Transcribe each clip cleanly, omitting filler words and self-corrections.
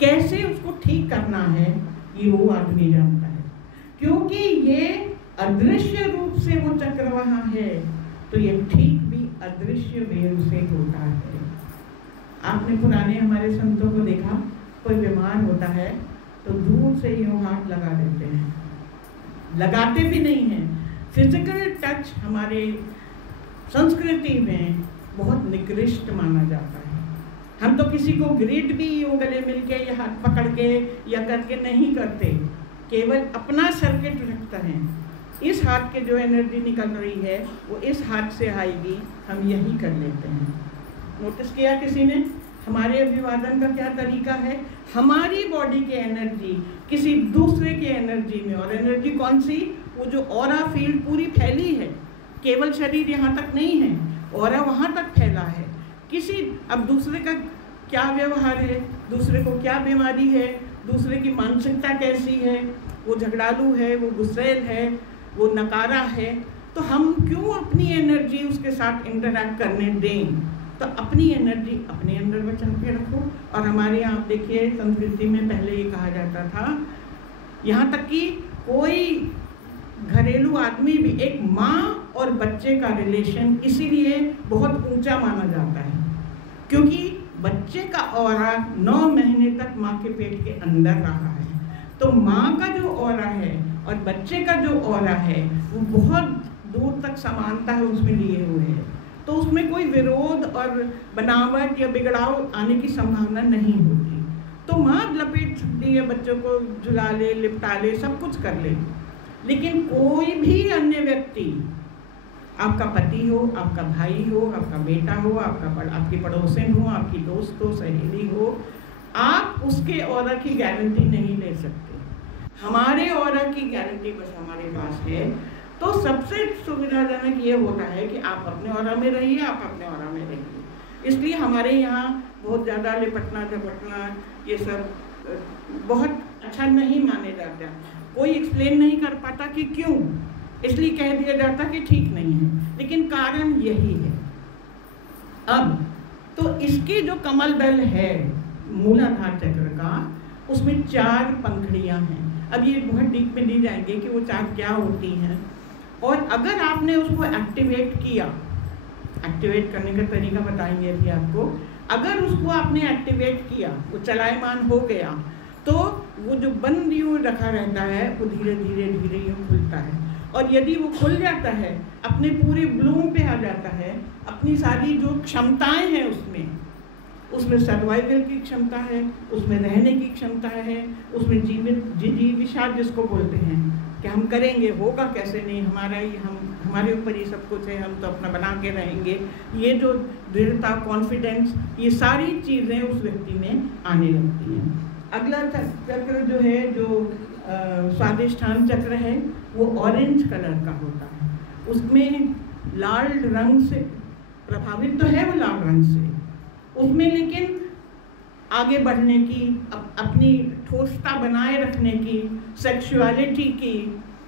कैसे उसको ठीक करना है ये वो आदमी जानता है, क्योंकि ये अदृश्य रूप से वो चक्र वहाँ है, तो ये ठीक भी अदृश्य वेग से होता है। आपने पुराने हमारे संतों को देखा, कोई बीमार होता है तो दूर से यूं हाथ लगा देते हैं, लगाते भी नहीं हैं। फिजिकल टच हमारे संस्कृति में बहुत निकृष्ट माना जाता है। हम तो किसी को ग्रीट भी यूं गले मिलके या हाथ पकड़ के या करके नहीं करते, केवल अपना सर्किट रखते हैं। इस हाथ के जो एनर्जी निकल रही है वो इस हाथ से आएगी, हम यही कर लेते हैं। नोटिस किया किसी ने हमारे अभिवादन का क्या तरीका है? हमारी बॉडी के एनर्जी किसी दूसरे के एनर्जी में, और एनर्जी कौन सी? वो जो ऑरा फील्ड पूरी फैली है, केवल शरीर यहाँ तक नहीं है, ऑरा वहाँ तक फैला है। किसी अब दूसरे का क्या व्यवहार है, दूसरे को क्या बीमारी है, दूसरे की मानसिकता कैसी है, वो झगड़ालू है, वो गुस्सैल है, वो नकारा है, तो हम क्यों अपनी एनर्जी उसके साथ इंटरैक्ट करने दें? तो अपनी एनर्जी अपने अंदर बचा के रखो। और हमारे यहाँ आप देखिए संस्कृति में पहले ये कहा जाता था, यहाँ तक कि कोई घरेलू आदमी भी, एक माँ और बच्चे का रिलेशन इसीलिए बहुत ऊंचा माना जाता है क्योंकि बच्चे का ऑरा 9 महीने तक माँ के पेट के अंदर रहा है। तो माँ का जो ऑरा है और बच्चे का जो ऑरा है वो बहुत दूर तक समानता है उसमें लिए हुए है, तो उसमें कोई विरोध और बनावट या बिगड़ाव आने की संभावना नहीं होती। तो माँ लपेट सकती है, बच्चों को झुला ले, लिपटा ले, सब कुछ कर ले, लेकिन कोई भी अन्य व्यक्ति, आपका पति हो, आपका भाई हो, आपका बेटा हो, आपकी पड़ोसन हो, आपकी दोस्त हो, सहेली हो, आप उसके ऑरा की गारंटी नहीं ले सकते। हमारे ऑरा की गारंटी बस हमारे पास है। तो सबसे सुविधाजनक ये होता है कि आप अपने ऑरा में रहिए, आप अपने ऑरा में रहिए। इसलिए हमारे यहाँ बहुत ज़्यादा लिपटना झपटना ये सब बहुत अच्छा नहीं माने जाता। कोई एक्सप्लेन नहीं कर पाता कि क्यों, इसलिए कह दिया जाता कि ठीक नहीं है, लेकिन कारण यही है। अब तो इसके जो कमल दल है मूलाधार चक्र का, उसमें 4 पंखुड़ियाँ हैं। अब ये बहुत डीप में दी जाएंगे कि वो 4 क्या होती हैं, और अगर आपने उसको एक्टिवेट किया, एक्टिवेट करने का तरीका बताएंगे अभी आपको। अगर उसको आपने एक्टिवेट किया, वो चलायमान हो गया, तो वो जो बंद यूँ रखा रहता है वो धीरे धीरे धीरे यूँ खुलता है, और यदि वो खुल जाता है, अपने पूरे ब्लूम पे आ जाता है, अपनी सारी जो क्षमताएं हैं उसमें सर्वाइवल की क्षमता है, उसमें रहने की क्षमता है, उसमें जिजीविषा जिसको बोलते हैं कि हम करेंगे, होगा कैसे नहीं, हमारे ऊपर ये सब कुछ है, हम तो अपना बना के रहेंगे, ये जो दृढ़ता, कॉन्फिडेंस, ये सारी चीज़ें उस व्यक्ति में आने लगती हैं। अगला चक्र जो है, जो स्वादिष्ठान चक्र है, वो ऑरेंज कलर का होता है। उसमें लाल रंग से प्रभावित तो है वो लाल रंग से, उसमें लेकिन आगे बढ़ने की, अपनी ठोसता बनाए रखने की, सेक्सुअलिटी की,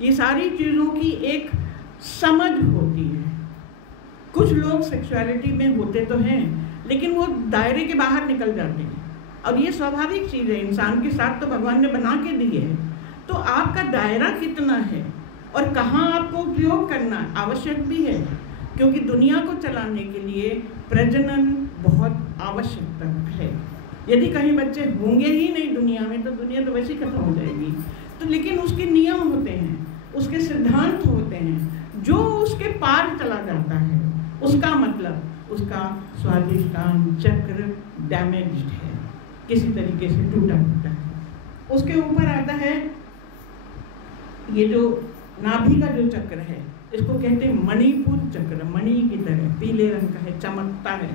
ये सारी चीज़ों की एक समझ होती है। कुछ लोग सेक्सुअलिटी में होते तो हैं, लेकिन वो दायरे के बाहर निकल जाते हैं, और ये स्वाभाविक चीज़ है, इंसान के साथ तो भगवान ने बना के दी है। तो आपका दायरा कितना है और कहाँ आपको उपयोग करना आवश्यक भी है, क्योंकि दुनिया को चलाने के लिए प्रजनन बहुत आवश्यकता है। यदि कहीं बच्चे होंगे ही नहीं दुनिया में, तो दुनिया तो वैसे ही खत्म हो जाएगी। तो लेकिन उसके नियम होते हैं, उसके सिद्धांत होते हैं, जो उसके पार चला जाता है, उसका मतलब उसका स्वादिष्ठान चक्र डैमेज्ड है, किसी तरीके से टूटा फूटा है। उसके ऊपर आता है ये जो नाभि का जो चक्र है, इसको कहते हैं मणिपुर चक्र, मणि की तरह पीले रंग का है, चमकता है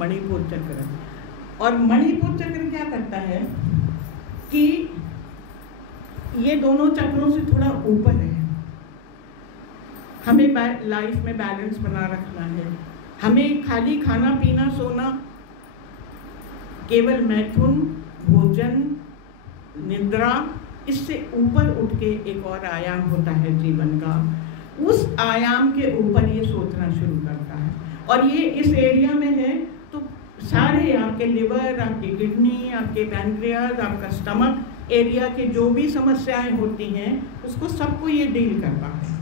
मणिपुर चक्र। और मणिपुर चक्र क्या करता है कि ये दोनों चक्रों से थोड़ा ऊपर है, हमें लाइफ में बैलेंस बना रखना है, हमें खाली खाना पीना सोना, केवल मैथुन, भोजन, निद्रा, इससे ऊपर उठ के एक और आयाम होता है जीवन का। उस आयाम के ऊपर ये सोचना शुरू करता है, और ये इस एरिया में है तो सारे आपके लिवर, आपकी किडनी, आपके पैनक्रियाज, आपका स्टमक एरिया के जो भी समस्याएं होती हैं उसको सबको ये डील करता है।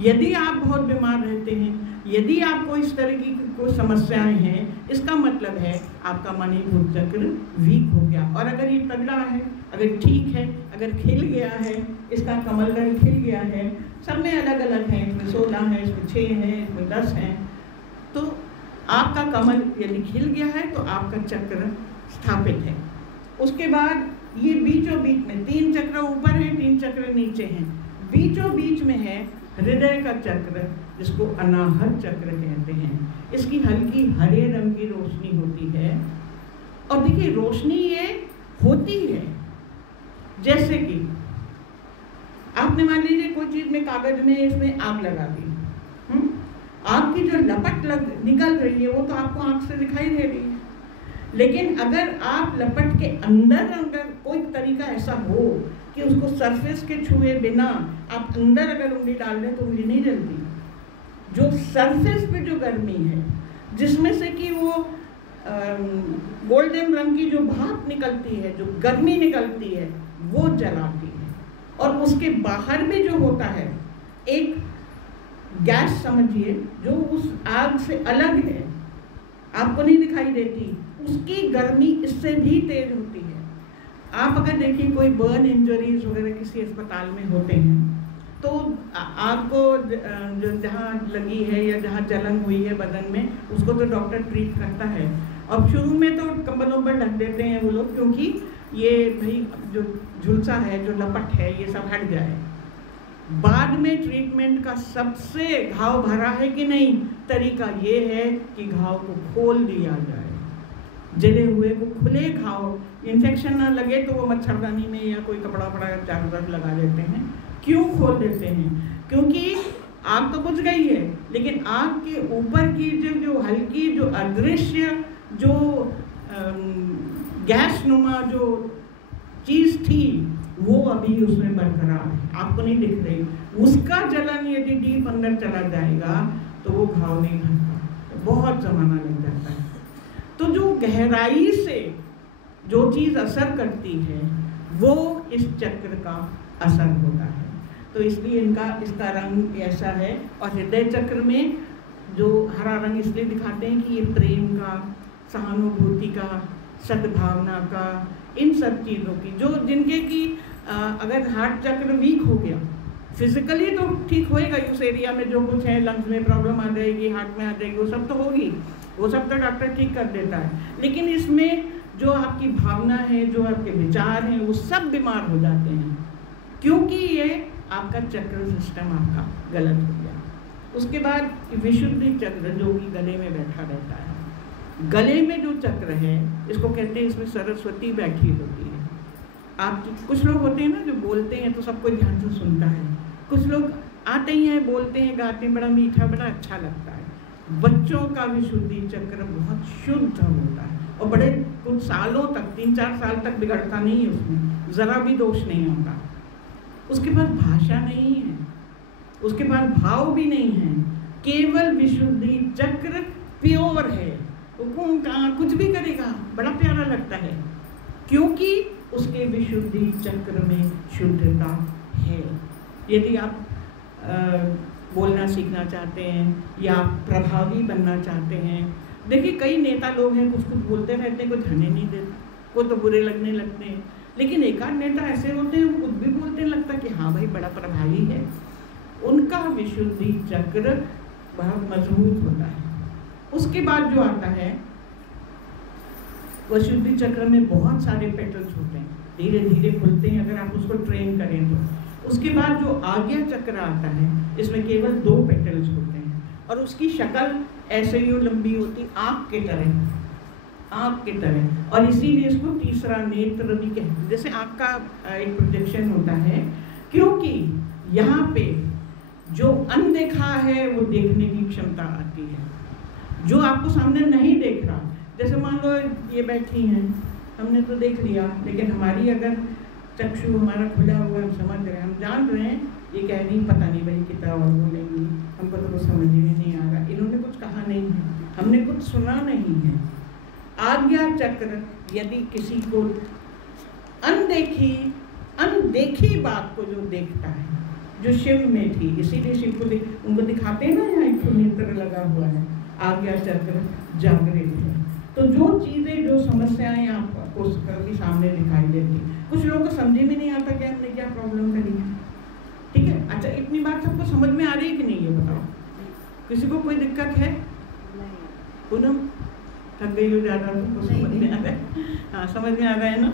यदि आप बहुत बीमार रहते हैं, यदि आपको इस तरह की कोई समस्याएं हैं, इसका मतलब है आपका मणिपुर चक्र वीक हो गया। और अगर ये तगड़ा है, अगर ठीक है, अगर खिल गया है, इसका कमल रंग खिल गया है, सब में अलग अलग है, इसमें 16 है, इसमें 6 है, इसमें 10 है, तो आपका कमल यदि खिल गया है तो आपका चक्र स्थापित है। उसके बाद ये बीचों बीच में 3 चक्र ऊपर हैं, 3 चक्र नीचे हैं, बीचों बीच में है हृदय का चक्र, जिसको अनाहत चक्र कहते हैं। इसकी हल्की हरे रंग की रोशनी होती है। और देखिए रोशनी ये होती है जैसे कि आपने मान लीजिए कोई चीज में, कागज में इसमें आग लगा दी, आग की जो लपट निकल रही है वो तो आपको आंख से दिखाई दे रही है, लेकिन अगर आप लपट के अंदर कोई तरीका ऐसा हो कि उसको सरफेस के छुए बिना आप अंदर अगर उंगली डाल दें तो उंगली नहीं जलती। जो सरफेस पे जो गर्मी है, जिसमें से कि वो गोल्डन रंग की जो भाप निकलती है, जो गर्मी निकलती है, वो जलाती है। और उसके बाहर में जो होता है एक गैस समझिए, जो उस आग से अलग है, आपको नहीं दिखाई देती, उसकी गर्मी इससे भी तेज होती है। आप अगर देखिए कोई बर्न इंजरीज वगैरह किसी अस्पताल में होते हैं तो आपको जो जहाँ लगी है या जहाँ जलन हुई है बदन में, उसको तो डॉक्टर ट्रीट करता है। अब शुरू में तो कंबल वंबल ढक देते हैं वो लोग, क्योंकि ये भाई जो झुलसा है, जो लपट है, ये सब हट जाए। बाद में ट्रीटमेंट का सबसे घाव भरा है कि नहीं तरीका ये है कि घाव को खोल दिया जाए, जले हुए को खुले घाव, इन्फेक्शन ना लगे तो वो मच्छरदानी में या कोई कपड़ा वपड़ा चारों तरफ लगा देते हैं। क्यों खोल देते हैं? क्योंकि आग तो बुझ गई है, लेकिन आग के ऊपर की जो हल्की, जो अदृश्य, जो गैस नुमा जो चीज़ थी, वो अभी उसमें बरकरार है, आपको नहीं दिख रही। उसका जलन यदि डीप अंदर चला जाएगा तो वो घाव नहीं भरता, तो बहुत ज़माना लग जाता है। तो जो गहराई से जो चीज़ असर करती है वो इस चक्र का असर होता है। तो इसलिए इसका रंग ऐसा है। और हृदय चक्र में जो हरा रंग इसलिए दिखाते हैं कि ये प्रेम का, सहानुभूति का, सद्भावना का, इन सब चीज़ों की, जो जिनके कि अगर हार्ट चक्र वीक हो गया, फिजिकली तो ठीक होएगा, उस एरिया में जो कुछ है, लंग्स में प्रॉब्लम आ जाएगी, हार्ट में आ जाएगी, वो सब तो होगी, वो सब तो डॉक्टर ठीक कर देता है, लेकिन इसमें जो आपकी भावना है, जो आपके विचार हैं, वो सब बीमार हो जाते हैं, क्योंकि ये आपका चक्र सिस्टम आपका गलत हो गया। उसके बाद विशुद्धि चक्र जो कि गले में बैठा रहता है, गले में जो चक्र है इसको कहते हैं, इसमें सरस्वती बैठी होती है। आप कुछ लोग होते हैं ना जो बोलते हैं तो सबको ध्यान से सुनता है, कुछ लोग आते ही हैं, बोलते हैं, गाते हैं, बड़ा मीठा, बड़ा अच्छा लगता है। बच्चों का विशुद्धि चक्र बहुत शुद्ध होता है और बड़े कुछ सालों तक, 3-4 साल तक बिगड़ता नहीं है, उसमें ज़रा भी दोष नहीं होता। उसके बाद भाषा नहीं है, उसके बाद भाव भी नहीं है, केवल विशुद्धि चक्र प्योर है। वो कुछ भी करेगा, बड़ा प्यारा लगता है, क्योंकि उसके विशुद्धि चक्र में शुद्धता है। यदि आप बोलना सीखना चाहते हैं या प्रभावी बनना चाहते हैं, देखिए कई नेता लोग हैं, कुछ कुछ बोलते रहते हैं, कुछ ध्यान नहीं देते, वो तो बुरे लगने लगते हैं, लेकिन एक आध नेता ऐसे होते हैं, कुछ भी बोलते लगता कि हाँ भाई बड़ा प्रभावी है। उनका विशुद्धि चक्र बहुत मजबूत होता है। उसके बाद जो आता है, विशुद्धि चक्र में बहुत सारे पेटल्स होते हैं, धीरे धीरे खुलते हैं अगर आप उसको ट्रेन करें तो। उसके बाद जो आज्ञा चक्र आता है, इसमें केवल 2 पेटल्स होते हैं और उसकी शक्ल ऐसे ही लंबी होती, आँख के तरह, और इसीलिए इसको तीसरा नेत्र भी कहते हैं। जैसे आँख का एक प्रोजेक्शन होता है, क्योंकि यहाँ पे जो अनदेखा है वो देखने की क्षमता आती है, जो आपको सामने नहीं देख रहा। जैसे मान लो ये बैठी हैं, हमने तो देख लिया, लेकिन हमारी अगर चक्षु हमारा खुला हुआ, हम समझ रहे हैं, हम जान रहे हैं ये कह रही पता नहीं भाई कितना और बोलेंगी, हमको तो कुछ समझ में नहीं आ रहा, इन्होंने कुछ कहा नहीं है, हमने कुछ सुना नहीं है। आज्ञा चक्र यदि किसी को अनदेखी बात को जो देखता है, जो शिव में थी, इसीलिए शिव को उनको दिखाते हैं ना, यहाँ एक नेत्र लगा हुआ है, आज्ञा चक्र जागृत है। तो जो चीज़ें, जो समस्याएं आपको कभी सामने दिखाई देती, कुछ लोगों को समझ में नहीं आता कि हमने क्या प्रॉब्लम करी है। ठीक है, अच्छा इतनी बात सबको समझ में आ रही है कि नहीं, ये बताओ। किसी को कोई दिक्कत है? पूनम थक गई हो ज़्यादा, तुमको समझ में आ रहा है? हाँ, समझ में आ रहा है ना।